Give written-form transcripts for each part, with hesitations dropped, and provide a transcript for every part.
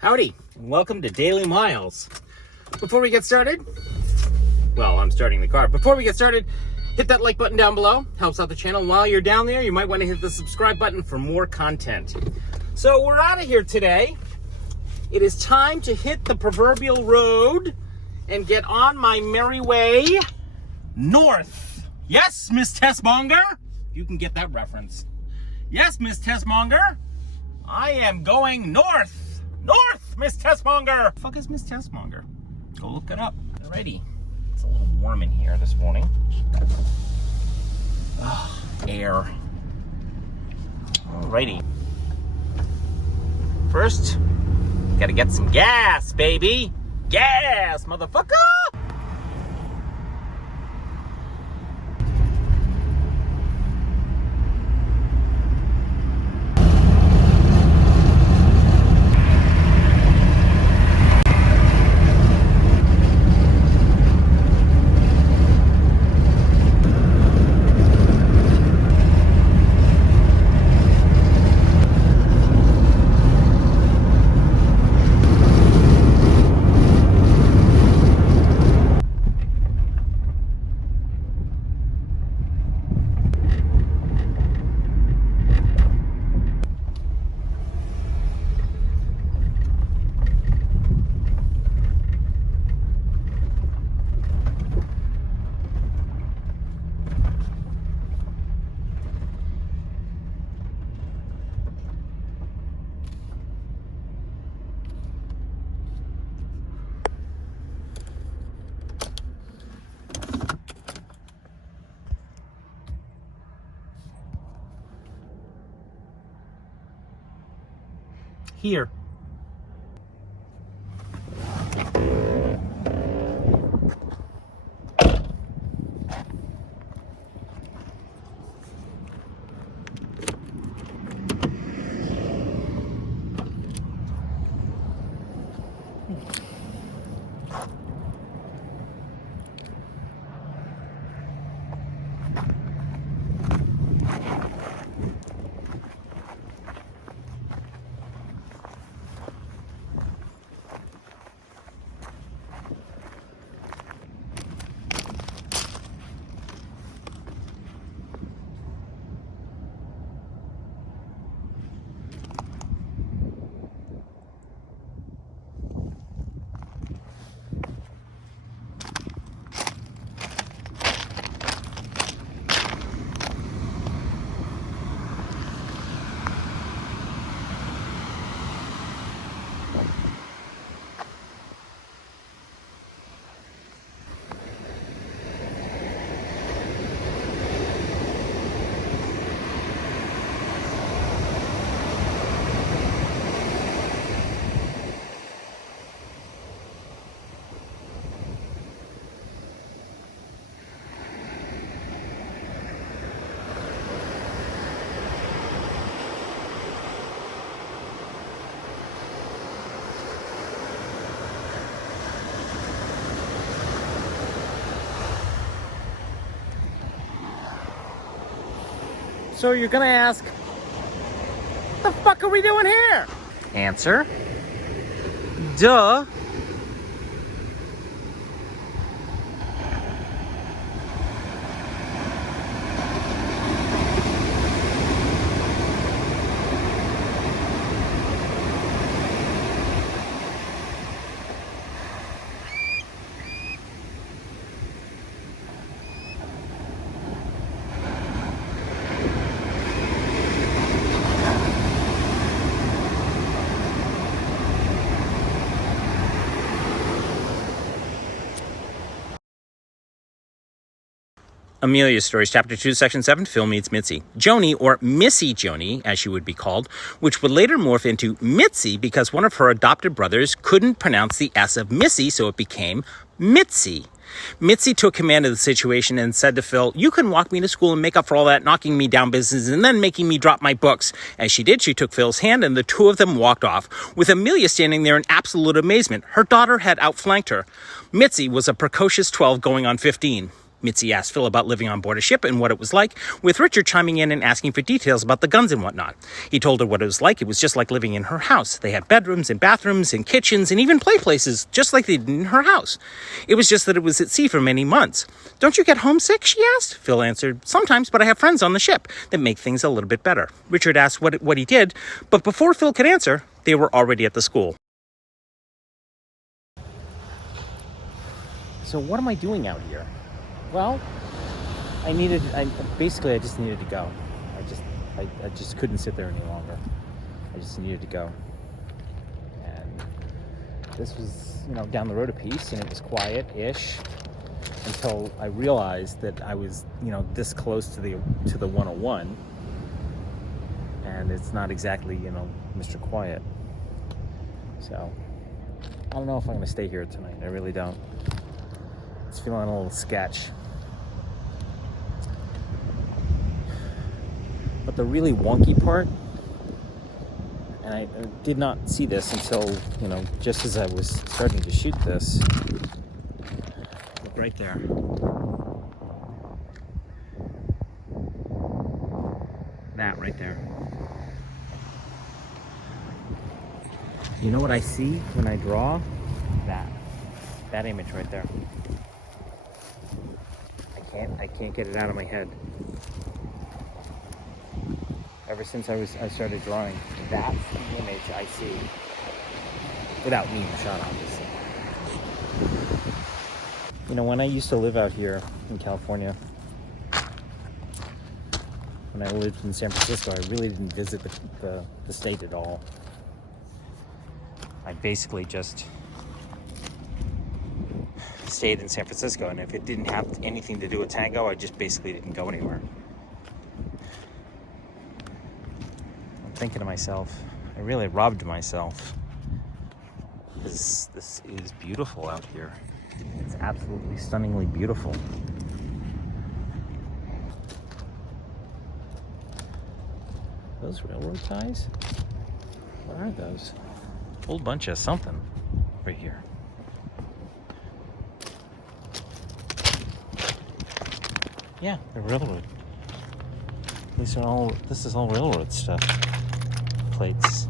Howdy, and welcome to Daily Miles. Before we get started, well, I'm starting the car. Before we get started, hit that like button down below. Helps out the channel. While you're down there, you might want to hit the subscribe button for more content. So we're out of here today. It is time to hit the proverbial road and get on my merry way north. Yes, Miss Tessmonger? You can get that reference. Yes, Miss Tessmonger? I am going north. North, Miss Tessmonger! The fuck is Miss Tessmonger? Go look it up. Alrighty. It's a little warm in here this morning. Oh, air. Alrighty. First, gotta get some gas, baby. Gas, motherfucker! Here. So you're gonna ask, what the fuck are we doing here? Answer, duh. Amelias Stories, Chapter 2, Section 7, Phil meets Mitzi. Joni, or Missy Joni, as she would be called, which would later morph into Mitzi because one of her adopted brothers couldn't pronounce the S of Missy, so it became Mitzi. Mitzi took command of the situation and said to Phil, "You can walk me to school and make up for all that knocking me down business and then making me drop my books." As she did, she took Phil's hand and the two of them walked off, with Amelia standing there in absolute amazement. Her daughter had outflanked her. Mitzi was a precocious 12 going on 15. Mitzi asked Phil about living on board a ship and what it was like, with Richard chiming in and asking for details about the guns and whatnot. He told her what it was like. It was just like living in her house. They had bedrooms and bathrooms and kitchens and even play places, just like they did in her house. It was just that it was at sea for many months. "Don't you get homesick?" she asked. Phil answered, "Sometimes, but I have friends on the ship that make things a little bit better." Richard asked what he did, but before Phil could answer, they were already at the school. So what am I doing out here? Well, I just needed to go. I just couldn't sit there any longer. I just needed to go. And this was, down the road a piece, and it was quiet-ish until I realized that I was, this close to the 101, and it's not exactly, Mr. Quiet. So I don't know if I'm going to stay here tonight. I really don't. It's feeling a little sketch. But the really wonky part, and I did not see this until, just as I was starting to shoot this. Look right there. That right there. You know what I see when I draw? That image right there. I can't get it out of my head. Ever since I started drawing, that's the image I see. Without being shot, obviously. When I used to live out here in California, when I lived in San Francisco, I really didn't visit the state at all. I basically just stayed in San Francisco, and if it didn't have anything to do with tango, I just basically didn't go anywhere. I'm thinking to myself, I really robbed myself, because this is beautiful out here. It's absolutely stunningly beautiful. Those railroad ties? What are those? A whole bunch of something right here. Yeah, they're railroad. This is all railroad stuff. Plates.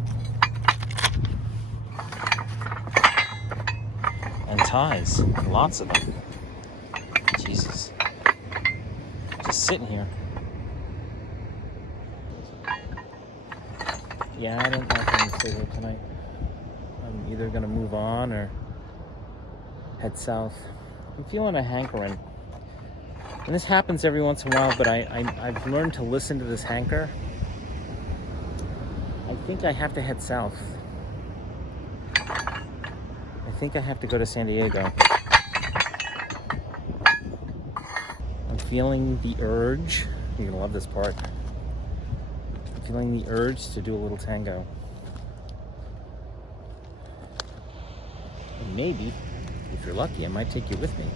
And ties. Lots of them. Jesus. Just sitting here. Yeah, I don't know if I'm going to stay here tonight. I'm either going to move on or head south. I'm feeling a hankering. And this happens every once in a while, but I've learned to listen to this hanker. I think I have to head south. I think I have to go to San Diego. I'm feeling the urge. You're gonna love this part. I'm feeling the urge to do a little tango. And maybe, if you're lucky, I might take you with me.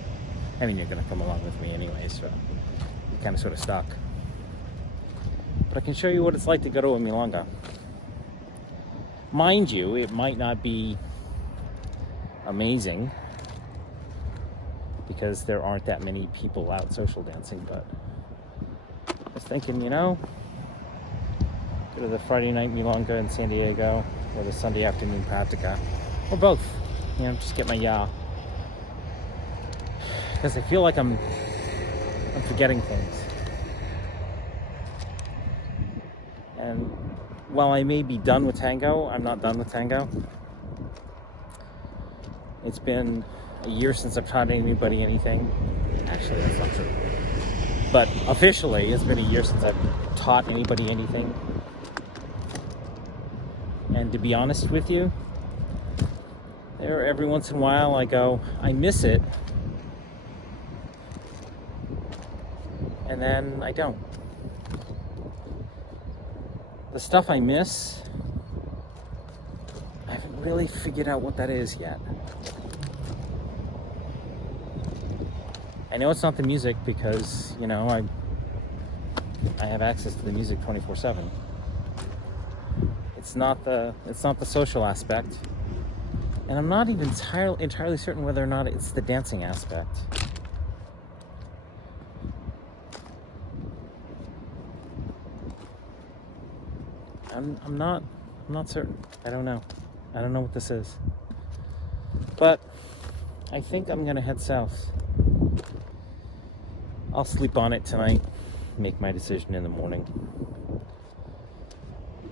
I mean, you're going to come along with me anyway, so you're kind of sort of stuck. But I can show you what it's like to go to a milonga. Mind you, it might not be amazing because there aren't that many people out social dancing, but I was thinking, go to the Friday night milonga in San Diego or the Sunday afternoon pratica, or both. Just get my yaw. Because I feel like I'm forgetting things. And while I may be done with tango, I'm not done with tango. It's been a year since I've taught anybody anything. Actually, that's not true. But officially, it's been a year since I've taught anybody anything. And to be honest with you, every once in a while I go, I miss it. And then I don't. The stuff I miss, I haven't really figured out what that is yet. I know it's not the music because, you know, I have access to the music 24/7. It's not the social aspect. And I'm not even entirely certain whether or not it's the dancing aspect. I'm not certain. I don't know. I don't know what this is. But I think I'm gonna head south. I'll sleep on it tonight, make my decision in the morning.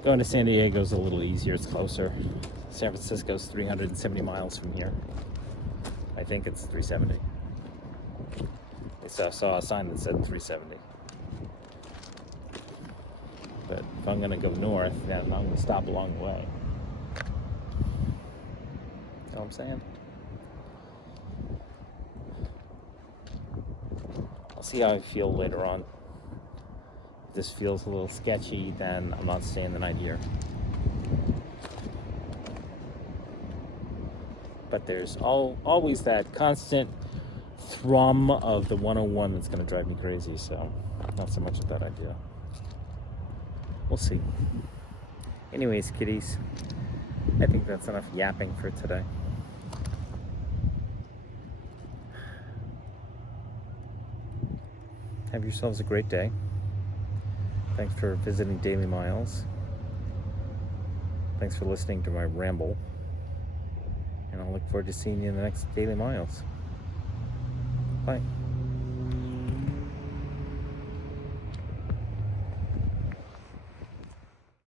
Going to San Diego is a little easier, it's closer. San Francisco's 370 miles from here. I think it's 370. I saw a sign that said 370. But if I'm gonna go north, then I'm gonna stop along the way. You know what I'm saying? I'll see how I feel later on. If this feels a little sketchy, then I'm not staying the night here. But there's always that constant thrum of the 101 that's going to drive me crazy, so not so much of that idea. We'll see. Anyways, kiddies, I think that's enough yapping for today. Have yourselves a great day. Thanks for visiting Daily Miles. Thanks for listening to my ramble. And I'll look forward to seeing you in the next Daily Miles. Bye.